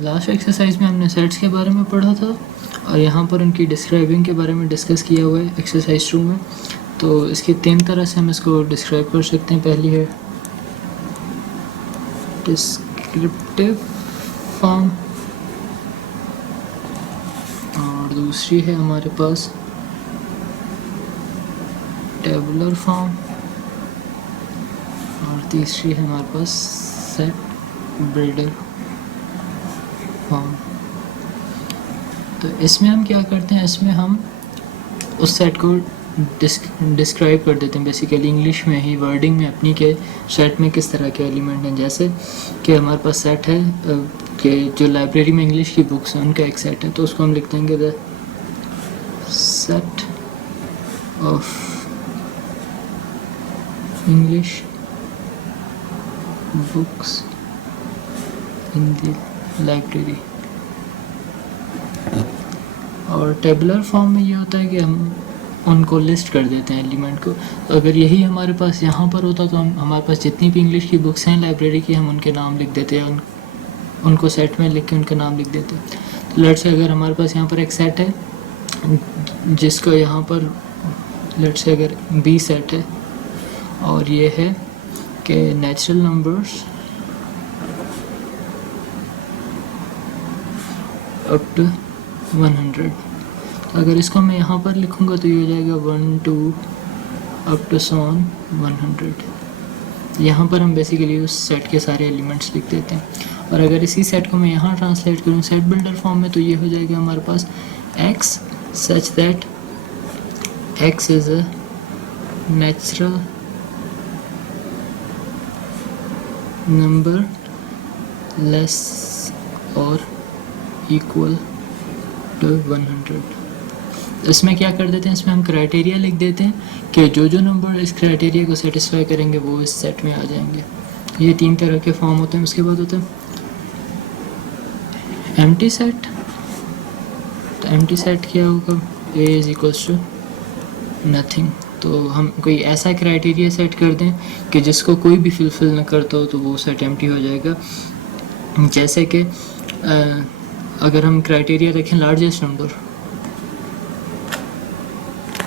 Last exercise में हमने sets के बारे में पढ़ा था और यहाँ पर उनकी डिस्क्राइबिंग के बारे में डिस्कस किया हुआ है एक्सरसाइज 2 में। तो इसकी 3 तरह से हम इसको डिस्क्राइब कर सकते हैं। पहली है डिस्क्रिप्टिव फॉर्म और दूसरी है हमारे पास टेबुलर फॉर्म और तीसरी है हमारे पास सेट बिल्डर फॉर्म। तो इसमें हम क्या करते हैं, इसमें हम उस सेट को डिस्क्राइब कर देते हैं बेसिकली इंग्लिश में ही, वर्डिंग में अपनी के सेट में किस तरह के एलिमेंट हैं। जैसे कि हमारे पास सेट है कि जो लाइब्रेरी में इंग्लिश की बुक्स हैं उनका एक सेट है, तो उसको हम लिख देंगे the set of English books in the library. और टेबुलर फॉर्म में ये होता है कि हम उनको लिस्ट कर देते हैं एलिमेंट को। तो अगर यही हमारे पास यहाँ पर होता तो हमारे पास जितनी भी इंग्लिश की बुक्स हैं लाइब्रेरी की, हम उनके नाम लिख देते हैं, उनको सेट में लिख के उनका नाम लिख देते हैं। तो लेट्स से अगर हमारे पास यहाँ पर एक सेट है जिसका यहाँ पर लेट्स से अगर बी सेट है और ये है कि नेचुरल नंबर्स अप टू 100। अगर इसको मैं यहाँ पर लिखूँगा तो ये हो जाएगा 1 2 अप टू 100। यहाँ पर हम बेसिकली उस सेट के सारे एलिमेंट्स लिख देते हैं। और अगर इसी सेट को मैं यहाँ ट्रांसलेट करूँ सेट बिल्डर फॉर्म में, तो ये हो जाएगा हमारे पास x such that x is a natural number less और इक्वल टू 100। इसमें क्या कर देते हैं, इसमें हम क्राइटेरिया लिख देते हैं कि जो जो नंबर इस क्राइटेरिया को सेटिस्फाई करेंगे वो इस सेट में आ जाएंगे। ये 3 तरह के फॉर्म होते हैं। उसके बाद होता है एम्प्टी सेट। तो एम्प्टी सेट क्या होगा, a is equals to nothing. तो हम कोई ऐसा क्राइटेरिया सेट कर दें कि जिसको कोई भी फुलफिल ना करता हो तो वो सेट एम्प्टी हो जाएगा। जैसे कि अगर हम क्राइटेरिया देखें लार्जेस्ट नंबर,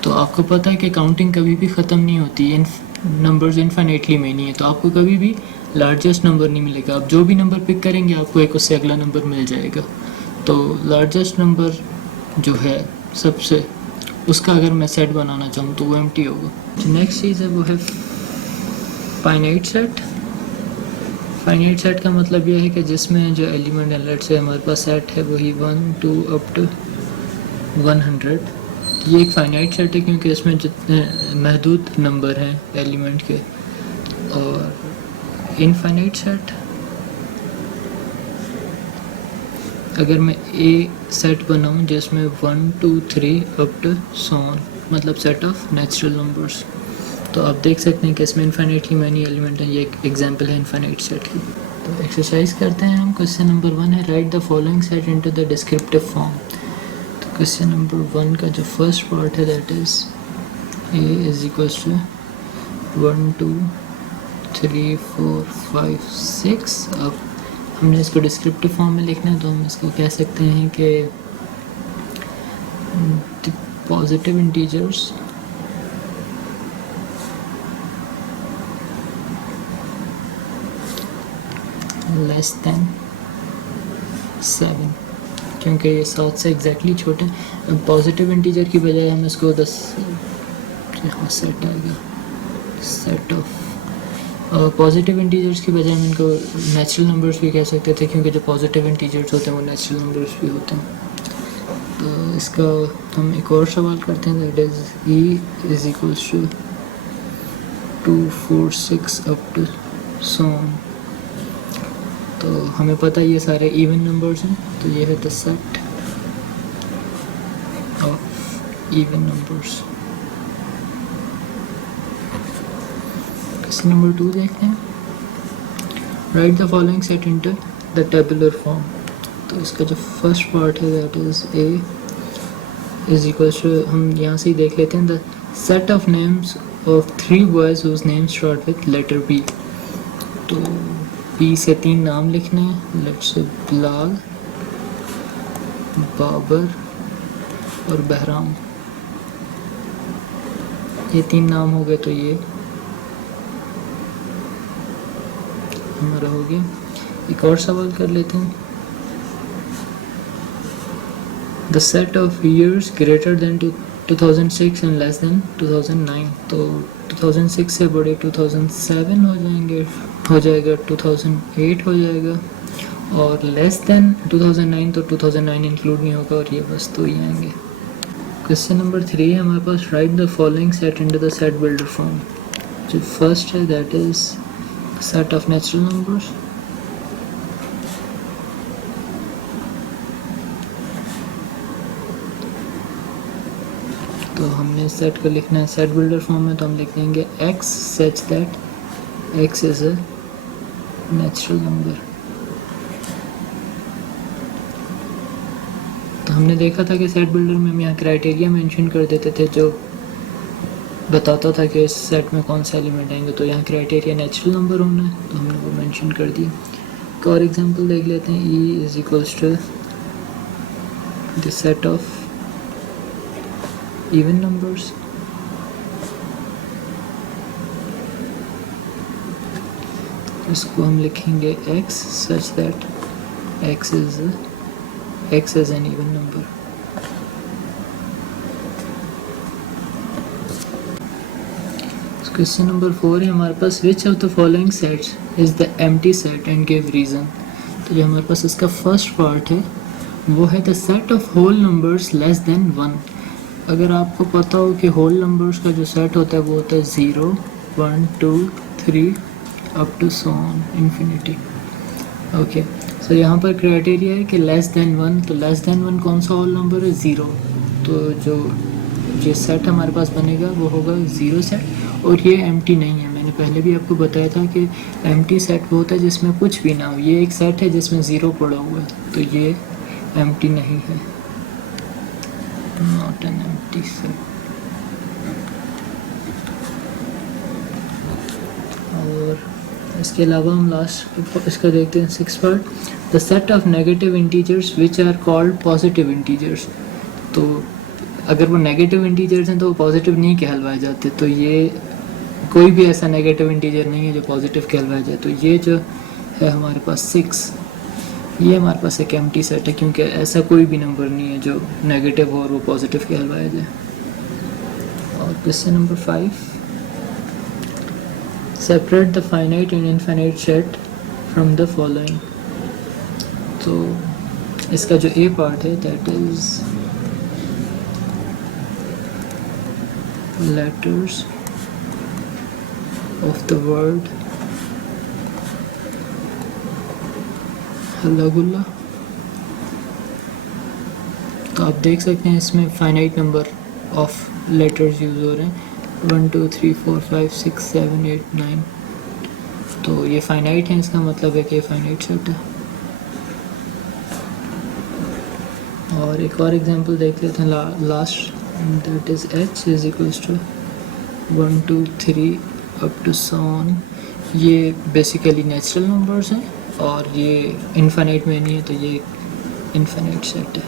तो आपको पता है कि काउंटिंग कभी भी ख़त्म नहीं होती, नंबर्स इनफाइनेटली में नहीं है, तो आपको कभी भी लार्जेस्ट नंबर नहीं मिलेगा। आप जो भी नंबर पिक करेंगे आपको एक उससे अगला नंबर मिल जाएगा। तो लार्जेस्ट नंबर जो है सबसे, उसका अगर मैं सेट बनाना चाहूँ तो वो एम्प्टी होगा। जो नेक्स्ट चीज़ है वो है फाइनाइट सेट। फाइनाइट सेट का मतलब यह है कि जिसमें जो एलिमेंट है, लेट्स से हमारे पास सेट है वही 1 2 अप टू 100। ये एक फाइनाइट सेट है क्योंकि इसमें जितने महदूद नंबर हैं एलिमेंट के। और इनफाइनाइट सेट, अगर मैं ए सेट बनाऊं जिसमें 1 2 3 अप टू 100 मतलब सेट ऑफ नेचुरल नंबर्स, तो आप देख सकते हैं कि इसमें इनफाइनाइटली मैनी एलिमेंट है। ये एक एग्जांपल है इनफाइनाइट सेट की। तो एक्सरसाइज करते हैं हम। क्वेश्चन नंबर 1 है write the following set into the descriptive form. तो क्वेश्चन नंबर 1 का जो फर्स्ट पार्ट है that is a is equals to 1 2 3 4 5 6। अब हमने इसको डिस्क्रिप्टिव फॉर्म में लिखना है तो हम इसको कह सकते हैं कि पॉजिटिव इंटीजर्स लेस दैन 7, क्योंकि ये 7 से एग्जैक्टली छोटे। पॉजिटिव इंटीजर की बजाय हम इसको 10 यहाँ सेट आएगा, सेट ऑफ पॉजिटिव इंटीजर्स की बजाय हम इनको नेचुरल नंबर्स भी कह सकते थे, क्योंकि जो पॉजिटिव इंटीजर्स होते हैं वो नेचुरल नंबर्स भी होते हैं। तो इसका हम एक और सवाल करते हैं that is e is equals to 2 4 6 up to 100। तो हमें पता है ये सारे इवन नंबर्स हैं, तो ये है the set of even numbers. Question number 2 देखते हैं write the following set into the tabular form. तो इसका जो फर्स्ट पार्ट है that is a is equals to, हम यहाँ से ही देख लेते हैं, the set of names of 3 boys whose names start with letter B। तो P से 3 नाम लिखने हैं, लेट्स से बिलाल, बाबर और बहराम, ये 3 नाम हो गए, तो ये हमारा हो गया। एक और सवाल कर लेते हैं। The set of years greater than 2006 and less than 2009, तो 2006 से बड़े 2007 हो जाएंगे, हो जाएगा 2008 हो जाएगा, और लेस देन 2009 तो 2009 इंक्लूड नहीं होगा, और ये बस तो ही आएंगे। क्वेश्चन नंबर 3 है हमारे पास, write the following set into the set builder form. जो फर्स्ट है that is set of natural numbers, तो हमने सेट को लिखना है सेट बिल्डर फॉर्म में, तो हम लिख देंगे x such that x is a natural number. तो हमने देखा था कि सेट बिल्डर में हम यहाँ क्राइटेरिया मेंशन कर देते थे जो बताता था कि इस सेट में कौन सा एलिमेंट आएंगे, तो यहाँ क्राइटेरिया नेचुरल नंबर होना है, तो हमने वो मेंशन कर दिया। एक और एग्जांपल देख लेते हैं, e is equals to the set of even numbers, इसको हम लिखेंगे x such that x is an even number। Question number 4 है हमारे पास, which of the following sets is the empty set and give reason। तो जो हमारे पास इसका first part है वो है the set of whole numbers less than 1। अगर आपको पता हो कि होल नंबर्स का जो सेट होता है वो होता है 0 1 2 3 up to so on infinity. Okay, so यहाँ पर क्राइटेरिया है कि लेस देन 1, तो लेस देन 1 कौन सा होल नंबर है, 0, तो जो सेट हमारे पास बनेगा वो होगा 0 सेट, और ये एम्प्टी नहीं है। मैंने पहले भी आपको बताया था कि एम्प्टी सेट वो होता है जिसमें कुछ भी ना हो, ये एक सेट है जिसमें 0 पड़ा हुआ है, तो ये एम्प्टी नहीं है, not an empty set। और इसके अलावा हम लास्ट इसका देखते हैं 6 part, the set of negative integers which are called positive integers. तो अगर वो नेगेटिव इंटीजर्स हैं तो वो पॉजिटिव नहीं कहलवाए जाते, तो ये कोई भी ऐसा नेगेटिव इंटीजर नहीं है जो पॉजिटिव कहलवाया जाए। तो ये जो है हमारे पास 6, ये हमारे पास एक एम्प्टी सेट है, क्योंकि ऐसा कोई भी नंबर नहीं है जो नेगेटिव हो और वो पॉजिटिव कहलवाया जाए। और question number 5, separate the finite and infinite set from the following. तो इसका जो ए पार्ट है that is letters of the word हल्ला। तो आप देख सकते हैं इसमें finite number of letters use हो रहे हैं, 1 2 3 4 5 6 7 8 9, तो ये फाइनाइट है, इसका मतलब है कि फाइनाइट सेट है। और एक और एग्जांपल देख लेते हैं last, that is h is equals to 1 2 3 up to so on. ये बेसिकली नेचुरल नंबर्स हैं और ये इनफाइनाइट में नहीं है, तो ये इनफाइनाइट सेट है।